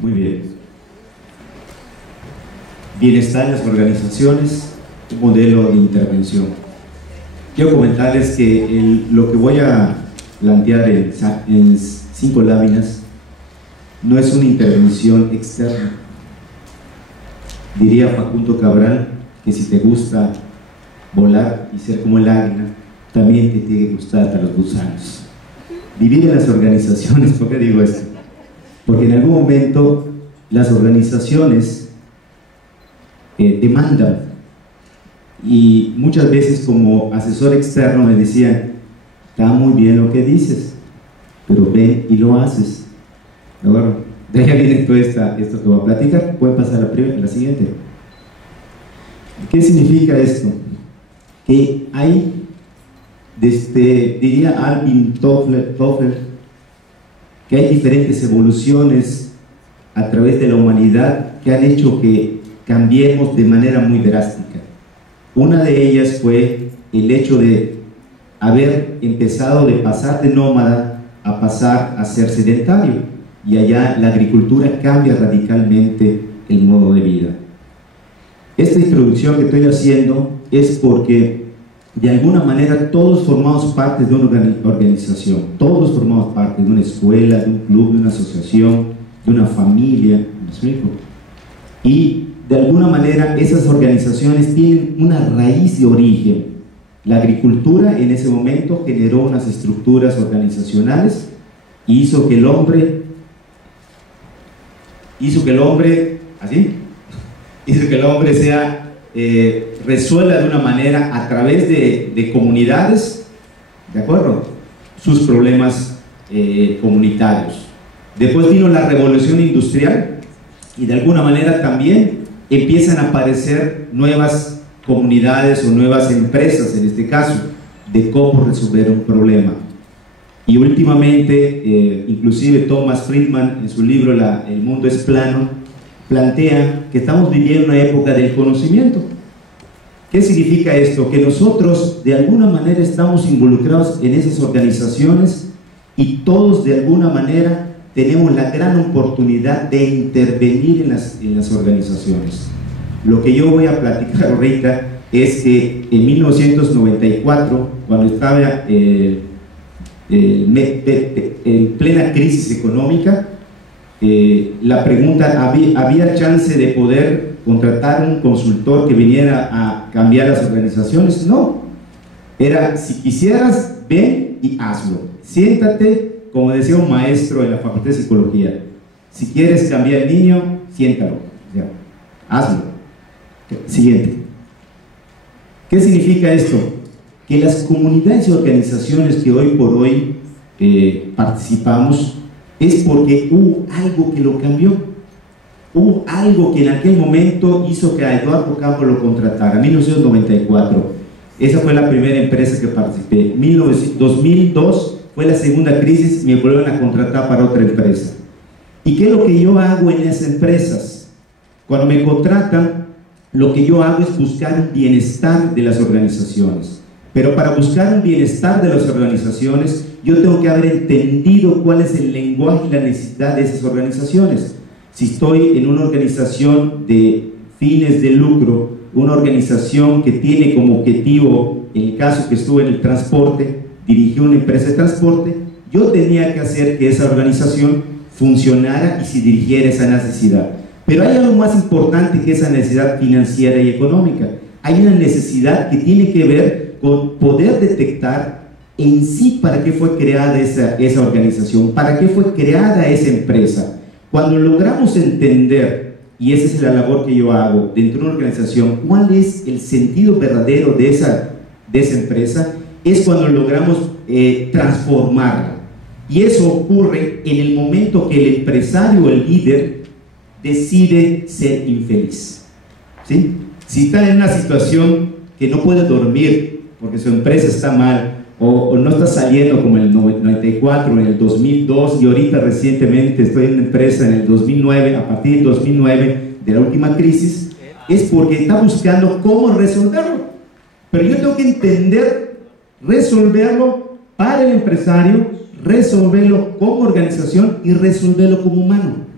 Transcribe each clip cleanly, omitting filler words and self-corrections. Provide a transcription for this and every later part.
Muy bien. Bienestar en las organizaciones, un modelo de intervención. Quiero comentarles que lo que voy a plantear en 5 láminas no es una intervención externa. Diría Facundo Cabral que si te gusta volar y ser como el águila, también te tiene que gustar hasta los gusanos. Vivir en las organizaciones, ¿por qué digo esto? Porque en algún momento las organizaciones demandan, y muchas veces como asesor externo me decían: está muy bien lo que dices, pero ven y lo haces. Bueno, de ahí viene todo esto que voy a platicar. Pueden pasar a la siguiente. ¿Qué significa esto? Que hay, diría Alvin Toffler, que hay diferentes evoluciones a través de la humanidad que han hecho que cambiemos de manera muy drástica. Una de ellas fue el hecho de haber empezado de pasar de nómada a pasar a ser sedentario, y allá la agricultura cambia radicalmente el modo de vida. Esta introducción que estoy haciendo es porque de alguna manera todos formamos parte de una organización, todos formamos parte de una escuela, de un club, de una asociación, de una familia, ¿me explico? Y de alguna manera esas organizaciones tienen una raíz de origen. La agricultura en ese momento generó unas estructuras organizacionales y hizo que el hombre sea, resuelva de una manera a través de comunidades, ¿de acuerdo?, sus problemas comunitarios. Después vino la revolución industrial y de alguna manera también empiezan a aparecer nuevas comunidades o nuevas empresas, en este caso, de cómo resolver un problema. Y últimamente, inclusive Thomas Friedman en su libro El mundo es plano, plantea que estamos viviendo una época del conocimiento. ¿Qué significa esto? Que nosotros de alguna manera estamos involucrados en esas organizaciones y todos de alguna manera tenemos la gran oportunidad de intervenir en las organizaciones. Lo que yo voy a platicar ahorita es que en 1994, cuando estaba en plena crisis económica, la pregunta: ¿había chance de poder contratar un consultor que viniera a cambiar las organizaciones? No, era: si quisieras, ven y hazlo, siéntate, como decía un maestro en la Facultad de Psicología, si quieres cambiar el niño, siéntalo, ya, hazlo. Siguiente. ¿Qué significa esto? Que las comunidades y organizaciones que hoy por hoy participamos es porque hubo algo que lo cambió, hubo algo que en aquel momento hizo que a Eduardo Campos lo contratara. En 1994, esa fue la primera empresa que participé. 2002 fue la segunda crisis, me volvieron a contratar para otra empresa. ¿Y qué es lo que yo hago en esas empresas? Cuando me contratan, lo que yo hago es buscar un bienestar de las organizaciones. Pero para buscar un bienestar de las organizaciones, yo tengo que haber entendido cuál es el lenguaje y la necesidad de esas organizaciones. Si estoy en una organización de fines de lucro, una organización que tiene como objetivo, en el caso que estuve en el transporte, dirigí una empresa de transporte, yo tenía que hacer que esa organización funcionara y se dirigiera a esa necesidad. Pero hay algo más importante que esa necesidad financiera y económica. Hay una necesidad que tiene que ver con poder detectar en sí para qué fue creada esa organización, para qué fue creada esa empresa. Cuando logramos entender, y esa es la labor que yo hago dentro de una organización, cuál es el sentido verdadero de esa empresa, es cuando logramos transformarla. Y eso ocurre en el momento que el empresario o el líder decide ser infeliz, ¿sí? Si está en una situación que no puede dormir porque su empresa está mal, o no está saliendo como en el 94, en el 2002, y ahorita recientemente estoy en una empresa en el 2009, a partir del 2009, de la última crisis, es porque está buscando cómo resolverlo. Pero yo tengo que entender, resolverlo para el empresario, resolverlo como organización y resolverlo como humano.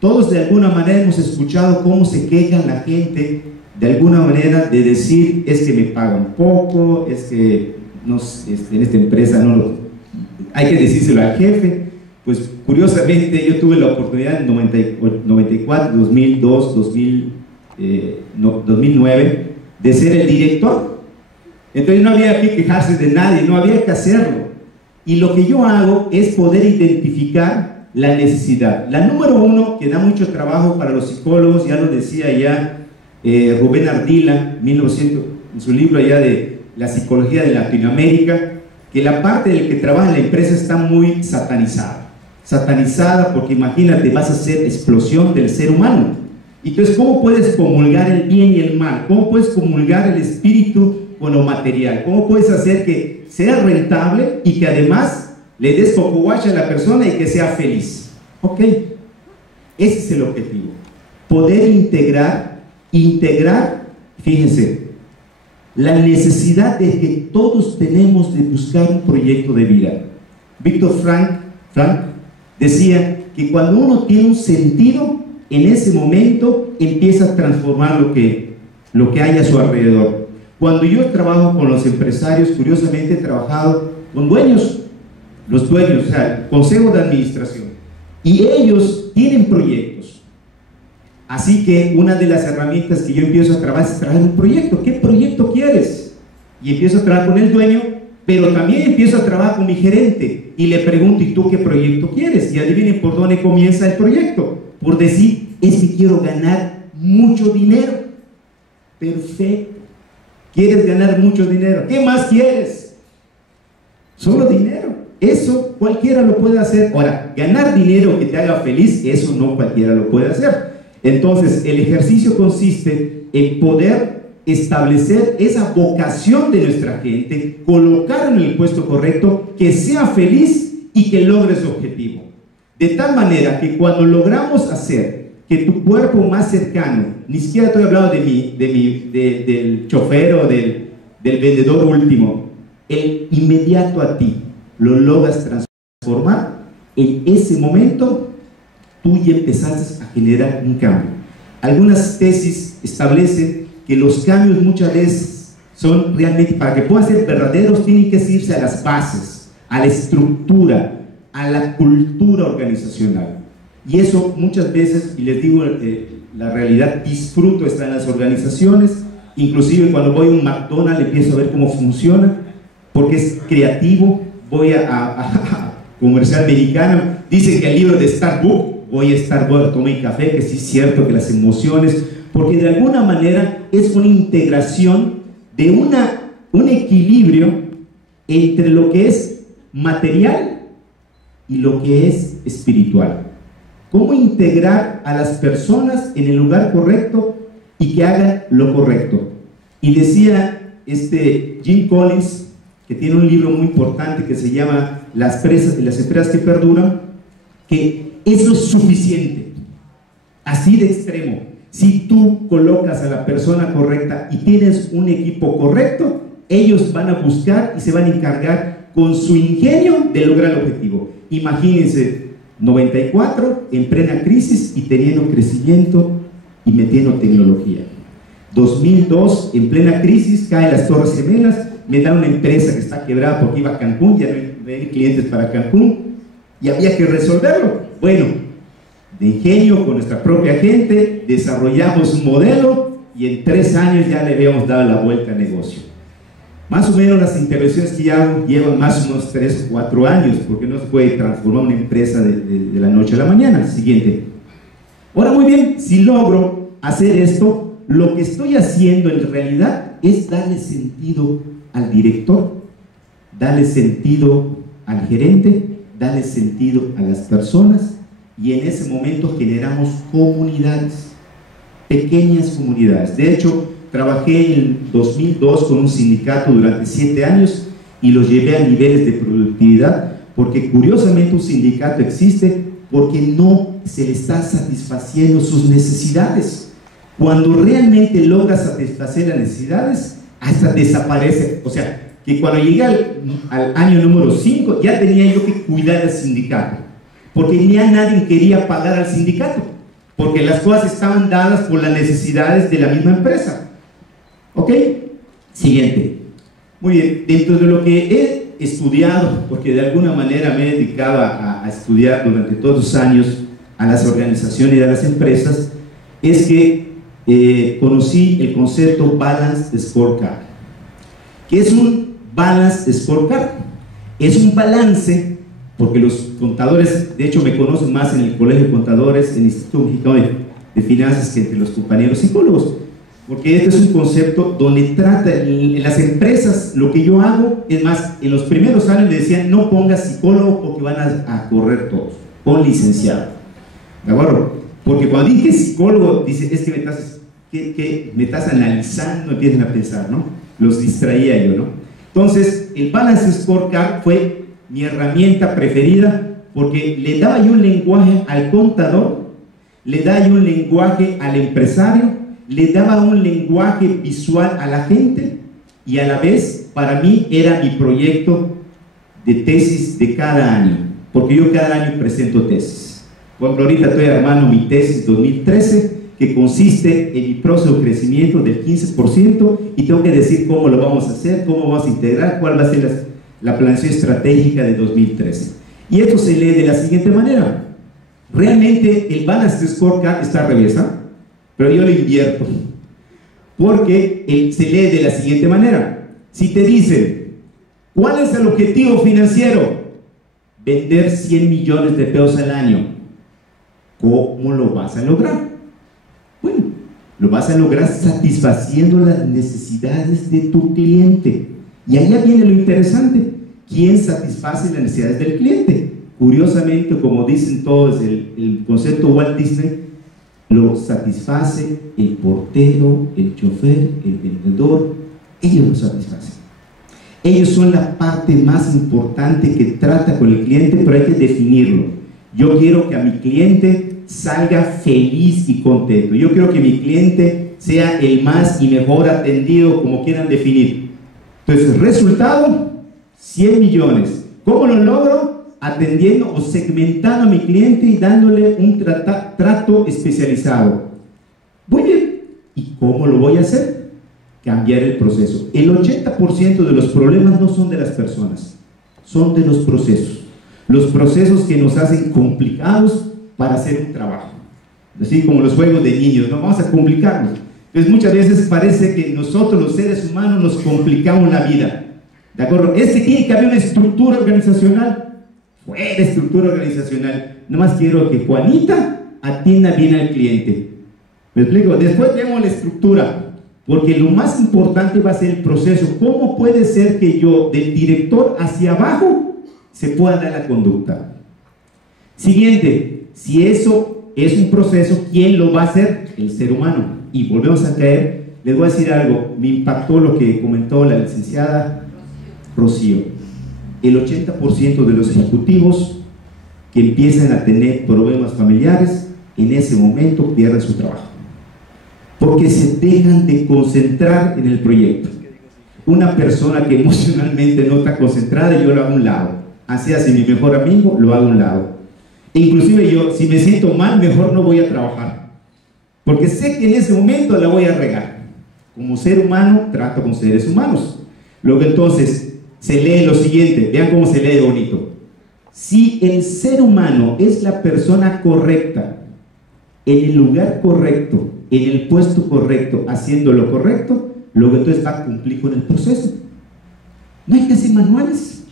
Todos de alguna manera hemos escuchado cómo se quejan la gente, de alguna manera, de decir, es que me pagan poco, es que en esta empresa hay que decírselo al jefe. Pues curiosamente yo tuve la oportunidad en 94, 2002, 2009 de ser el director. Entonces no había que quejarse de nadie, no había que hacerlo. Y lo que yo hago es poder identificar la necesidad. La número uno, que da mucho trabajo para los psicólogos, ya lo decía ya Rubén Ardila, en su libro ya de la psicología de Latinoamérica, que la parte del que trabaja en la empresa está muy satanizada, porque imagínate, vas a hacer explosión del ser humano. Entonces, ¿cómo puedes comulgar el bien y el mal? ¿Cómo puedes comulgar el espíritu con lo material? ¿Cómo puedes hacer que sea rentable y que además le des poco guacha a la persona y que sea feliz? Ok, ese es el objetivo. Poder integrar, fíjense, la necesidad de que todos tenemos de buscar un proyecto de vida. Víctor Frank decía que cuando uno tiene un sentido, en ese momento empieza a transformar lo que hay a su alrededor. Cuando yo trabajo con los empresarios, curiosamente he trabajado con dueños, los dueños, o sea, el consejo de administración, y ellos tienen proyectos. Así que una de las herramientas que yo empiezo a trabajar es traer un proyecto. ¿Qué proyecto quieres? Y empiezo a trabajar con el dueño, pero también empiezo a trabajar con mi gerente y le pregunto, ¿y tú qué proyecto quieres? Y adivinen por dónde comienza el proyecto. Por decir, es que quiero ganar mucho dinero. Perfecto. ¿Quieres ganar mucho dinero? ¿Qué más quieres? Solo dinero. Eso cualquiera lo puede hacer. Ahora, ganar dinero que te haga feliz, eso no cualquiera lo puede hacer. Entonces, el ejercicio consiste en poder establecer esa vocación de nuestra gente, colocar en el puesto correcto, que sea feliz y que logre su objetivo. De tal manera que cuando logramos hacer que tu cuerpo más cercano, ni siquiera estoy hablando del chofer o del vendedor último, el inmediato a ti, lo logras transformar, en ese momento tú ya empezaste a generar un cambio. Algunas tesis establecen que los cambios muchas veces son realmente, para que puedan ser verdaderos, tienen que irse a las bases, a la estructura, a la cultura organizacional. Y eso muchas veces, y les digo la realidad, disfruto estar en las organizaciones, inclusive cuando voy a un McDonald's empiezo a ver cómo funciona, porque es creativo. Voy a comercial americano, dicen que el libro de Starbucks, voy a Starbucks, tomé café, que sí es cierto que las emociones, porque de alguna manera es una integración de un equilibrio entre lo que es material y lo que es espiritual. ¿Cómo integrar a las personas en el lugar correcto y que hagan lo correcto? Y decía Jim Collins, que tiene un libro muy importante que se llama Las empresas que perduran, que eso es suficiente, así de extremo. Si tú colocas a la persona correcta y tienes un equipo correcto, ellos van a buscar y se van a encargar con su ingenio de lograr el objetivo. Imagínense, 94 en plena crisis y teniendo crecimiento y metiendo tecnología. 2002 en plena crisis, caen las Torres Gemelas, me dan una empresa que está quebrada porque iba a Cancún, ya no hay clientes para Cancún y había que resolverlo. Bueno, de ingenio con nuestra propia gente desarrollamos un modelo y en 3 años ya le habíamos dado la vuelta al negocio. Más o menos las intervenciones que ya hago llevan más o menos 3 o 4 años, porque no se puede transformar una empresa de la noche a la mañana. Siguiente. Ahora, muy bien, si logro hacer esto, lo que estoy haciendo en realidad es darle sentido al director, darle sentido al gerente, darle sentido a las personas, y en ese momento generamos comunidades, pequeñas comunidades. De hecho, trabajé en 2002 con un sindicato durante 7 años y los llevé a niveles de productividad, porque curiosamente un sindicato existe porque no se le está satisfaciendo sus necesidades. Cuando realmente logras satisfacer las necesidades, hasta desaparece. O sea, que cuando llegué al año número 5, ya tenía yo que cuidar del sindicato, porque ya nadie quería pagar al sindicato. porque las cosas estaban dadas por las necesidades de la misma empresa. ¿Ok? Siguiente. Muy bien, dentro de lo que he estudiado, porque de alguna manera me he dedicado a estudiar durante todos los años a las organizaciones y a las empresas, es que conocí el concepto Balanced Scorecard. ¿Qué es un Balanced Scorecard? Es un balance, porque los contadores, de hecho me conocen más en el Colegio de Contadores, en el Instituto Mexicano de Finanzas, que entre los compañeros psicólogos, porque este es un concepto donde trata, en las empresas, lo que yo hago, es más, en los primeros años me decían, no pongas psicólogo porque van a correr todos, pon licenciado, ¿de acuerdo? Porque cuando dije psicólogo, dice, es que me estás analizando, empiezan a pensar, ¿no? Los distraía yo, ¿no? Entonces, el Balance Scorecard fue mi herramienta preferida, porque le daba yo un lenguaje al contador, le daba yo un lenguaje al empresario, le daba un lenguaje visual a la gente, y a la vez, para mí, era mi proyecto de tesis de cada año, porque yo cada año presento tesis. Por ejemplo, ahorita estoy armando mi tesis 2013, que consiste en mi proceso de crecimiento del 15%, y tengo que decir cómo lo vamos a hacer, cómo vamos a integrar, cuál va a ser la planeación estratégica de 2013. Y esto se lee de la siguiente manera. Realmente el Balanced Scorecard está al revés, ¿eh? Pero yo lo invierto, porque se lee de la siguiente manera. Si te dicen, ¿cuál es el objetivo financiero? Vender 100 millones de pesos al año. ¿Cómo lo vas a lograr? Bueno, lo vas a lograr satisfaciendo las necesidades de tu cliente. Y allá viene lo interesante. ¿Quién satisface las necesidades del cliente? Curiosamente, como dicen todos, el concepto Walt Disney, lo satisface el portero, el chofer, el vendedor. Ellos lo satisfacen. Ellos son la parte más importante que trata con el cliente, pero hay que definirlo. Yo quiero que a mi cliente salga feliz y contento. Yo quiero que mi cliente sea el más y mejor atendido, como quieran definir. Entonces, resultado, 100 millones. ¿Cómo lo logro? Atendiendo o segmentando a mi cliente y dándole un trato especializado. Muy bien. ¿Y cómo lo voy a hacer? Cambiar el proceso. El 80% de los problemas no son de las personas, son de los procesos. Los procesos que nos hacen complicados para hacer un trabajo. Así como los juegos de niños, no vamos a complicarlos. Entonces muchas veces parece que nosotros los seres humanos nos complicamos la vida. ¿De acuerdo? Tiene que haber una estructura organizacional. Fuera estructura organizacional. Nomás quiero que Juanita atienda bien al cliente. ¿Me explico? Después vemos la estructura, porque lo más importante va a ser el proceso. ¿Cómo puede ser que yo, del director hacia abajo, se pueda dar la conducta? Siguiente. Si eso es un proceso, ¿quién lo va a hacer? El ser humano. Y volvemos a caer. Les voy a decir algo. Me impactó lo que comentó la licenciada Rocío. El 80% de los ejecutivos que empiezan a tener problemas familiares, en ese momento pierden su trabajo, porque se dejan de concentrar en el proyecto. Una persona que emocionalmente no está concentrada, yo lo hago a un lado. Así hace mi mejor amigo, lo hago a un lado. E inclusive yo, si me siento mal, mejor no voy a trabajar, porque sé que en ese momento la voy a regar. Como ser humano, trato con seres humanos. Luego entonces se lee lo siguiente, vean cómo se lee de bonito. Si el ser humano es la persona correcta, en el lugar correcto, en el puesto correcto, haciendo lo correcto, luego entonces va a cumplir con el proceso. No hay que hacer manuales,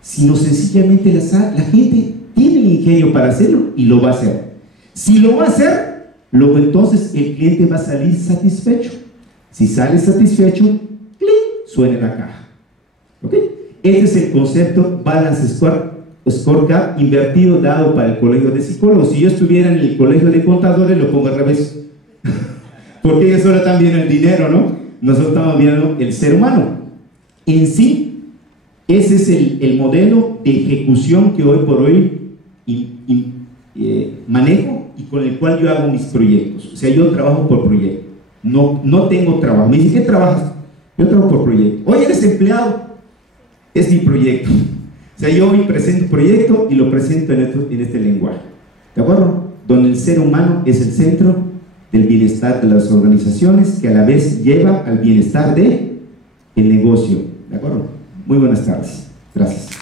sino sencillamente la gente tiene el ingenio para hacerlo y lo va a hacer. Si lo va a hacer, luego entonces el cliente va a salir satisfecho. Si sale satisfecho, ¡clic!, suena la caja. ¿Ok? Este es el concepto Balance Scorecard invertido, dado para el colegio de psicólogos. Si yo estuviera en el colegio de contadores, lo pongo al revés. Porque ellos ahora están viendo el dinero, ¿no? Nosotros estamos viendo el ser humano. En sí, ese es el modelo de ejecución que hoy por hoy manejo y con el cual yo hago mis proyectos. O sea, yo trabajo por proyecto. No tengo trabajo. Me dicen, ¿qué trabajas? Yo trabajo por proyecto. Oye, ¿eres empleado? Es mi proyecto. O sea, yo hoy presento un proyecto y lo presento en este lenguaje. ¿De acuerdo? donde el ser humano es el centro del bienestar de las organizaciones, que a la vez lleva al bienestar del negocio. ¿De acuerdo? Muy buenas tardes. Gracias.